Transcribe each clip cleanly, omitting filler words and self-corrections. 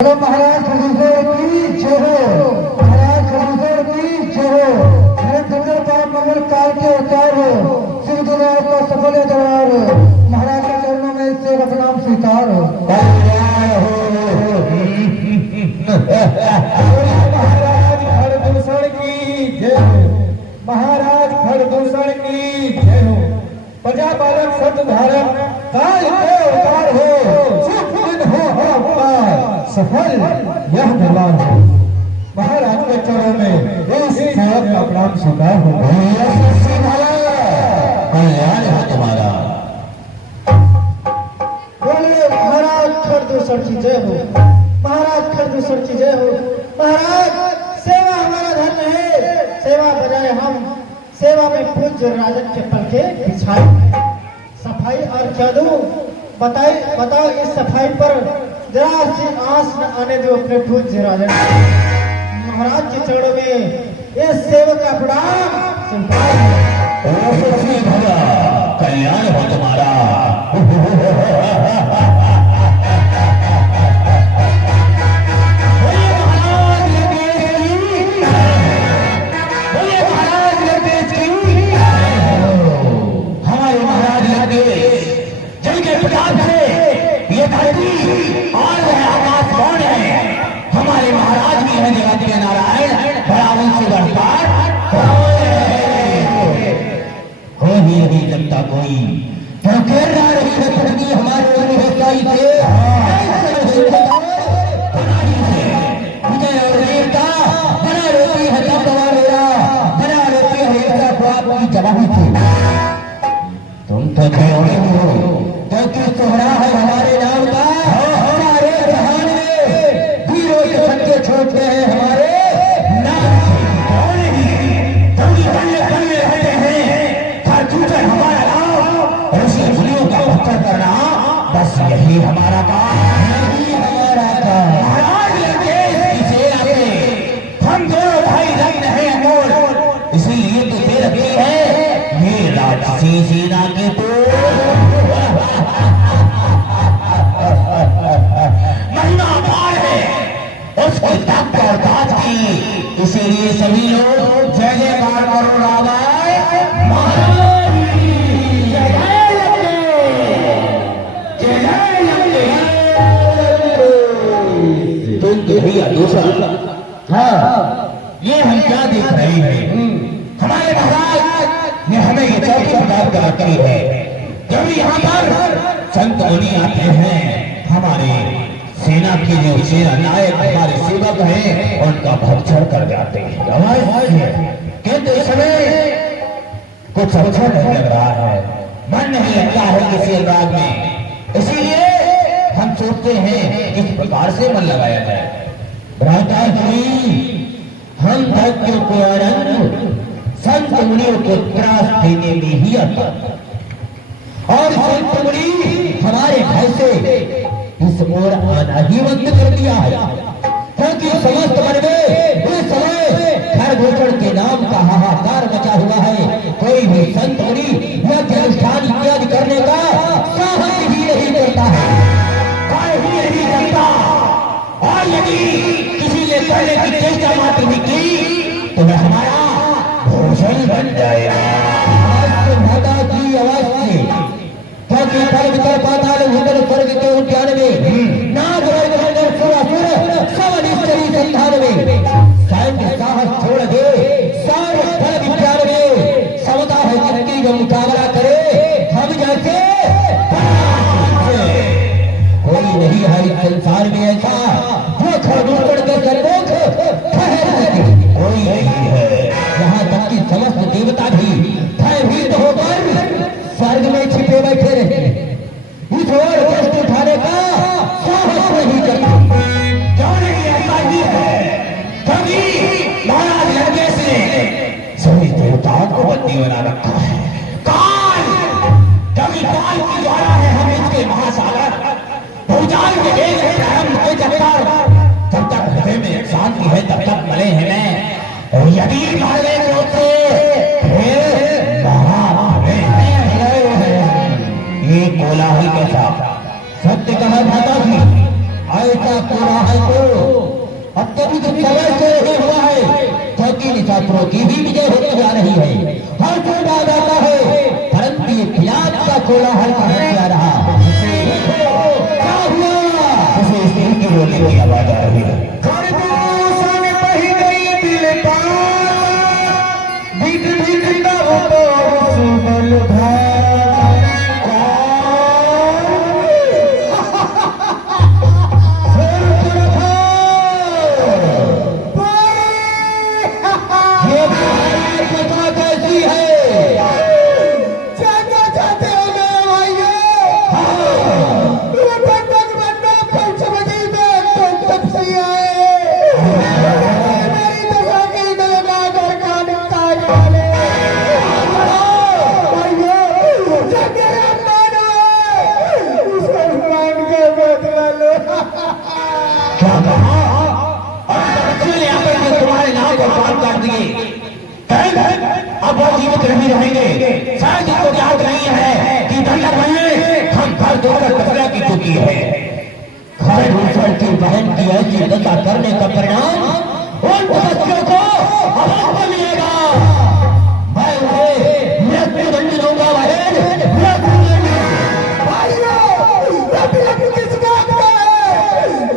बोलो महाराज खडूसर की जय हो। महाराज खडूसर की जय हो। मेरे चंद्र पाप मंगल काल के अवतार हो। सिंह दुनिया का सफल दरबार हो। महाराज के चरणों में इससे प्रणाम स्वीकार हो। महाराज खडदूषण की जय हो। महाराज खडदूषण की जय हो। प्रजापालक सतधारक काल के अवतार हो। शुभ दिन हो आपका सफल यह दरबार हो। महाराज के चरणों में इस सेवक का प्रणाम स्वीकार हो। कल्याण हो तुम्हारा। बोलिए महाराज खडदूषण की जय हो। महाराज खडदूषण की जय हो। महाराज सेवा हमारा धर्म है। सेवा बजाय हम सेवा में पूज्य राजन के पलके बिछाए। सफाई और क्या दूं बताओ इस सफाई पर जरा सी आंच न आने दो अपने पूज्य राजन। महाराज के चरणों में इस सेवक का प्रणाम स्वीकार हो। कल्याण हो तुम्हारा। हमारे महाराज लगे जिनके प्रताप से ये धरती और वह आकाश कौन है। हमारे महाराज भी है जगत के नारायण बरावन से बढ़कर हो ही नहीं लगता कोई तो कह रहा रही धरती हमारे ऊंचाई से विजय और वीरता बना रहती है तब मेरा बना रहती है ऐसा तो आपकी जवाबी थी। तुम तो खड़े हो क्योंकि सोहरा है हमारे नाम का। सारे जहान में वीरों के सच्चे छोड़ते हैं हमारे नाम रहते हैं। हर झूठे हमारा नाम ऐसे गुलियों का पत्थर करना बस यही हमारा काम। यही हमारा काम। महाराज लगे इसकी सेना पे हम दोनों भाई रंग रहे अमोल इसीलिए तो दे रखी है ये राक्षसी सेना के तो महिमा अपार है उसकी ताकत और ताज की। इसीलिए सभी लोग जय जयकार करो रामाय महाराज की जय। जय भैया दूसरा हाँ ये हम क्या देख रहे हैं। हमारे महाराज ने हमें ये चौकी प्रदान कर रखी है। जब यहाँ पर संत मुनि आते हैं हमारे सेना के जो सेना नायक हमारे सेवक हैं उनका भक्षण कर जाते हैं। किंतु इस समय कुछ अच्छा नहीं लग रहा है। मन नहीं लगता है किसी अनुराग में। इसीलिए हम सोचते हैं किस प्रकार से मन लगाया जाए। भ्राता जी हम भक्तों को आनंद संत मुनियों को त्रास देने में ही आता और संत मुनि हमारे घर से इस ओर आना ही बंद कर दिया है। क्योंकि समस्त मन में इस समय घर घोषण के नाम का हाहाकार मचा हुआ है। कोई भी संत मुनि यज्ञ अनुष्ठान इत्यादि करने का साहस ही नहीं करता है। कोई भी नहीं करता और यदि किसी ने करने की चेष्टा मात्र भी की तो वह हमारा भूषण बन जाएगा। माता की आवाज से क्योंकि स्वर्ग के पाताल भूतल स्वर्ग के उद्यान में नाग वर्ग सुरासुर सब निश्चरी संधान में सैन्य साहस छोड़ दे सर्व फल विज्ञान में समता है जिनकी जो मुकाबला करे हम जैसे कोई नहीं है इस संसार में ऐसा जो खड़बड़ के सर्वोच्च ठहर सके। कोई नहीं है। यहाँ तक कि समस्त देवता भी भयभीत होकर स्वर्ग में छिपे बैठे रहते हैं। इस ओर कष्ट उठाने का साहस नहीं करते। क्यों नहीं ऐसा ही है क्योंकि महाराज लड़के से सभी देवताओं को बंदी बना रखा है। काल क्योंकि काल की द्वारा है हम इसके महासागर भूचाल के देश में प्रारंभ हो जब तक हृदय में शांति है तब तक मरे हैं मैं। यदि मारे तो फिर ये कोलाहल कैसा। सत्य कहा जाता थी आए ऐसा कोलाहल को अत्यधिक समय से नहीं हुआ है, क्योंकि निशाचरों की भी विजय होती जा रही है। हर कोई बात आता है, परंतु ये खिलाफ का कोलाहल कहाँ जा रहा? क्या हुआ? उसे स्त्री की रोने की आवाज आ रही है। अब वो जीवित नहीं रहेंगे। शायद इनको याद नहीं है कि दंडक में हम घर धोकर कचरा की चुकी है। घर दूसर की बहन की ऐसी दशा करने का परिणाम उन सदस्यों को अवश्य मिलेगा। मैं उन्हें मृत्यु दंड दूंगा। बहन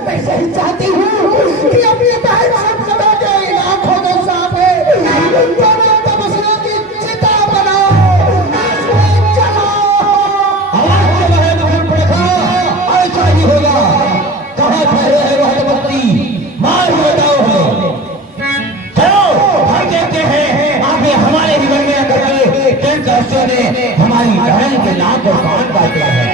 मैं सही चाहती हूँ कि अपनी बहन सब सदा के आंखों के सामने दोनों तपस्या की चिता बनाओ, चलाओ। अवश्य बहन ऐसा ही होगा। कहाँ ठहरे है वह तपस्वी? मार बताओ है। चलो हम देखते हैं आगे हमारे जीवन में करके किन दस्यों ने हमारी बहन के नाम को कान काटा है।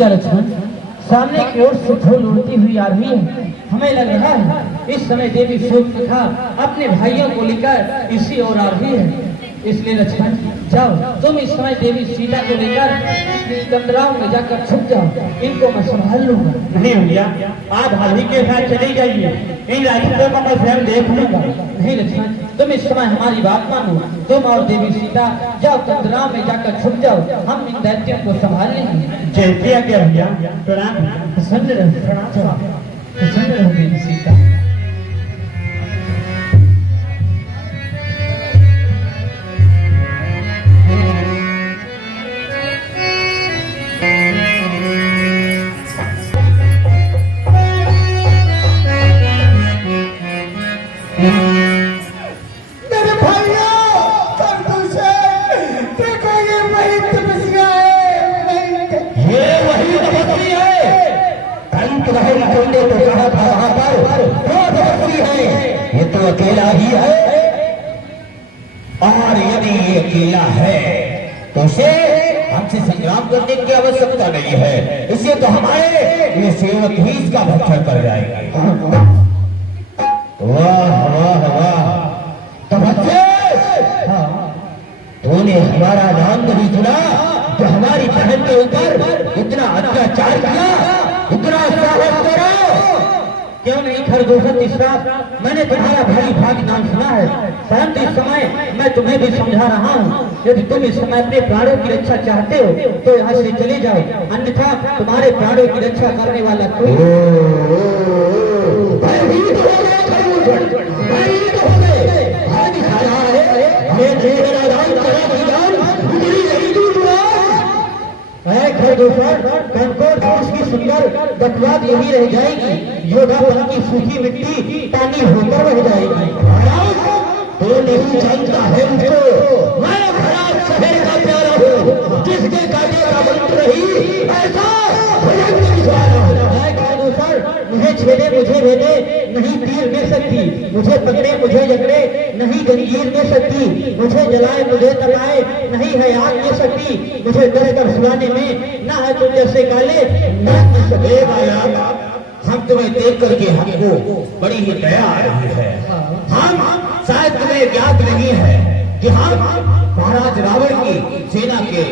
लक्ष्मण सामने की ओर से धूल उड़ती हुई आ रही है। हमें लग रहा है इस समय देवी शूर्पणखा अपने भाइयों को लेकर इसी ओर आ रही है। इसलिए लक्ष्मण जाओ, तुम इस समय देवी सीता को लेकर कंदराओं में जाकर छुप जाओ। इनको मैं संभाल लूंगा। नहीं भैया, आप हाल ही के साथ चली जाइए, इन राजपूतों को मैं स्वयं देख लूंगा। नहीं लक्ष्मण, तुम इस समय हमारी बात मानो। तुम और देवी सीता जाओ, कंदराओं में जाकर छुप जाओ। हम इन दैत्यों को संभाल लेंगे। जैसे आज्ञा भैया। प्रणाम। प्रसन्न रहो, प्रसन्न रहो देवी सीता। मेरे भाइयों, देखो ये वही तपस्या है। ये वही तपस्वी है। कंठ बहन चंडे तो कहा था वहां पर दो तपस्वी है। ये तो अकेला ही है, और यदि ये अकेला है तो उसे हमसे संग्राम करने की आवश्यकता नहीं है। इसे तो हमारे ये सेवक ही इसका भक्षण कर जाएंगे। वाह वाह वाह, तपस्या तूने हमारा नाम नहीं सुना जो हमारी बहन के ऊपर इतना अत्याचार किया, इतना साहस करो। क्यों नहीं खरदूषण तीसरा, मैंने तुम्हारा भारी भाग नाम सुना है। परंतु इस समय मैं तुम्हें भी समझा रहा हूँ, यदि तुम इस समय अपने प्राणों की रक्षा चाहते हो तो यहाँ से चले जाओ, अन्यथा तुम्हारे प्राणों की रक्षा करने वाला कोई की सुंदर बकवाद यही रह जाएगी। योद्धापन की सूखी मिट्टी पानी होकर रह जाएगी। तो नहीं जानता है मुझको, मैं खराब शहर का प्यारा हूँ, जिसके काटे का मंत्र ही ऐसा भयंकर छेड़े मुझे भेदे नहीं तीर में सकती, मुझे पकड़े मुझे जकड़े नहीं जंजीर में सकती, मुझे जलाए मुझे तपाए नहीं है आग में सकती, मुझे डर कर सुलाने में ना है तुम जैसे काले ना हम तुम्हें देख करके हमको बड़ी ही दया आ रही है। हम शायद तुम्हें ज्ञात नहीं है कि हम महाराज रावण की सेना के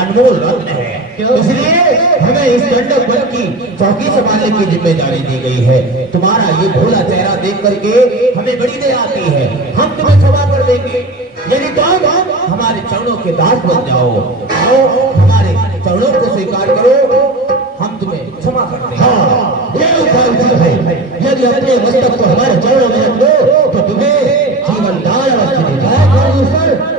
अनमोल रत्न है, इसलिए हमें इस दंडक बल की चौकी संभालने की जिम्मेदारी दी गई है। तुम्हारा ये भोला चेहरा देख करके हमें बड़ी दया आती है, हम तुम्हें क्षमा कर देंगे यदि तुम हमारे चरणों के दास बन जाओ। आओ हमारे चरणों को स्वीकार करो, हम तुम्हें क्षमा करते हैं। हाँ, ये उपाय उचित है। यदि अपने मस्तक को हमारे चरणों में रख लो तो तुम्हें जीवन दान अवश्य देगा।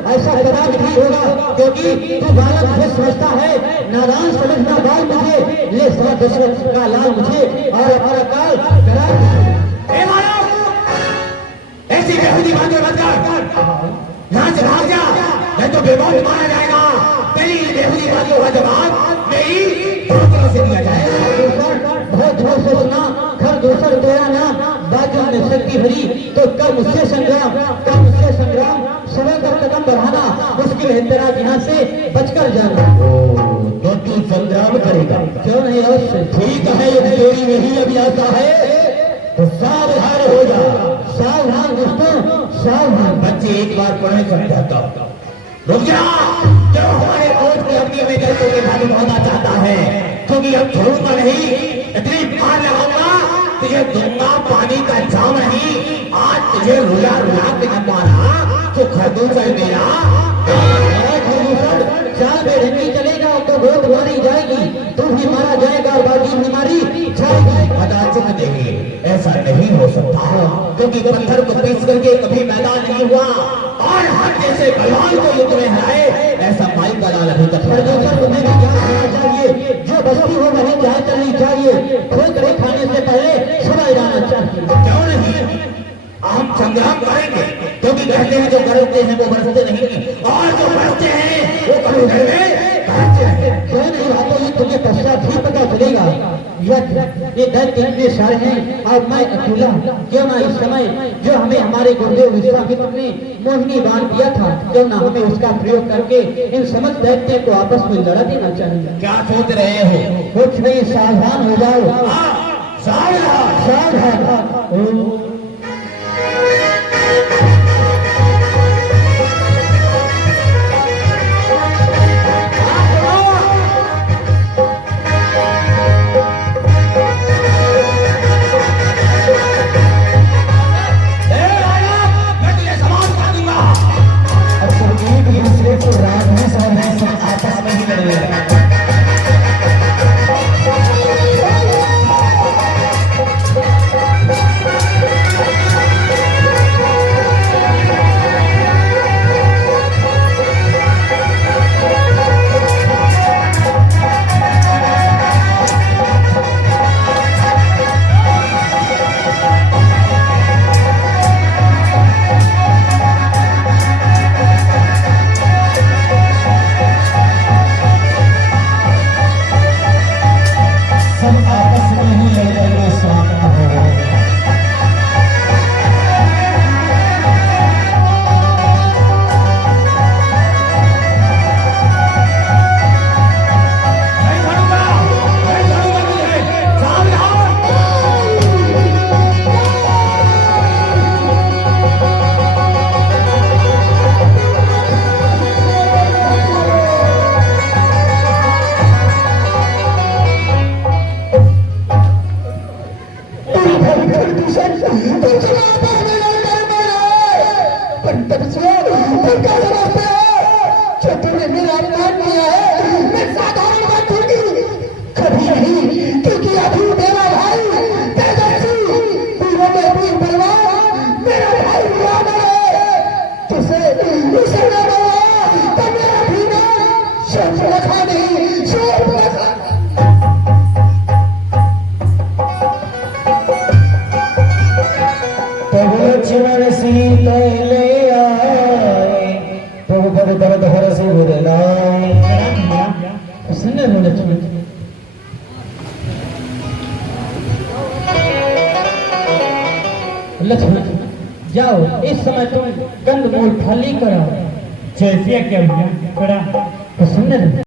ऐसा कदापि नहीं होगा, क्योंकि तू बालक मुझे समझता है, नादान समझना बाल मुझे, ले सवा दशरथ का लाल मुझे और हमारा काल करा। ऐसी बेहूदी बातें मत कर, यहाँ से भाग जा, नहीं तो बेमौत मारा जाएगा। तेरी बेहूदी बातों का जवाब मेरी तरफ से दिया जाएगा। बहुत जोर से सुना, घर दूसर तेरा नाम, बाजू में शक्ति भरी तो कर मुझसे संग्राम, कर मुझसे संग्राम, समय का कदम बढ़ाना मुश्किल है तेरा यहाँ से बचकर जाना। तो तू संग्राम करेगा? क्यों नहीं अवश्य। ठीक है, यदि तेरी नहीं अभी आता है तो सावधान हो जा। सावधान दोस्तों, सावधान। बच्चे एक बार पढ़े समझाता, रुक जा, जो हमारे कोच की अग्नि में दर्शों के भागी होना चाहता है, क्योंकि अब छोड़ूंगा नहीं, इतनी मार लगाऊंगा तुझे दूंगा पानी का जाम नहीं। आज तुझे रुला रुला के न मारा तो खरदूसर मेरा चाल बेढंगी चलेगा तो गोद मारी जाएगी, तू भी मारा जाएगा और बाजी हमारी जाएगी। कदाचित नहीं, ऐसा नहीं हो सकता, क्योंकि पत्थर को पीस करके कभी मैदान नहीं हुआ और हम जैसे बलवान को युद्ध में हराए ऐसा माई का लाल अभी तक तुम्हें भी क्या करना चाहिए, जो बस्ती हो वही चाय चलनी चाहिए, ठोकरे खाने से पहले समझ जाना चाहिए। क्यों नहीं, हम संग्राम करेंगे, क्योंकि कहते हैं जो गरजते हैं वो बरसते नहीं और जो बरसते हैं वो कभी घर में गरजते हैं। क्यों नहीं बातों ये तुम्हें पश्चात ही पता चलेगा। ये दैत्य इतने सारे हैं और मैं अकेला, क्यों ना इस समय जो हमें हमारे गुरुदेव विश्वामित्र ने मोहिनी बाण दिया था, क्यों ना हमें उसका प्रयोग करके इन समस्त दैत्य को आपस में लड़ा देना चाहिए। क्या सोच रहे हो? कुछ नहीं, सावधान हो जाओ। सावधान सावधान। लक्ष्मण जाओ, इस समय तुम कंदमूल खाली करो। जैसे क्या भैया बड़ा तो सुनने दो।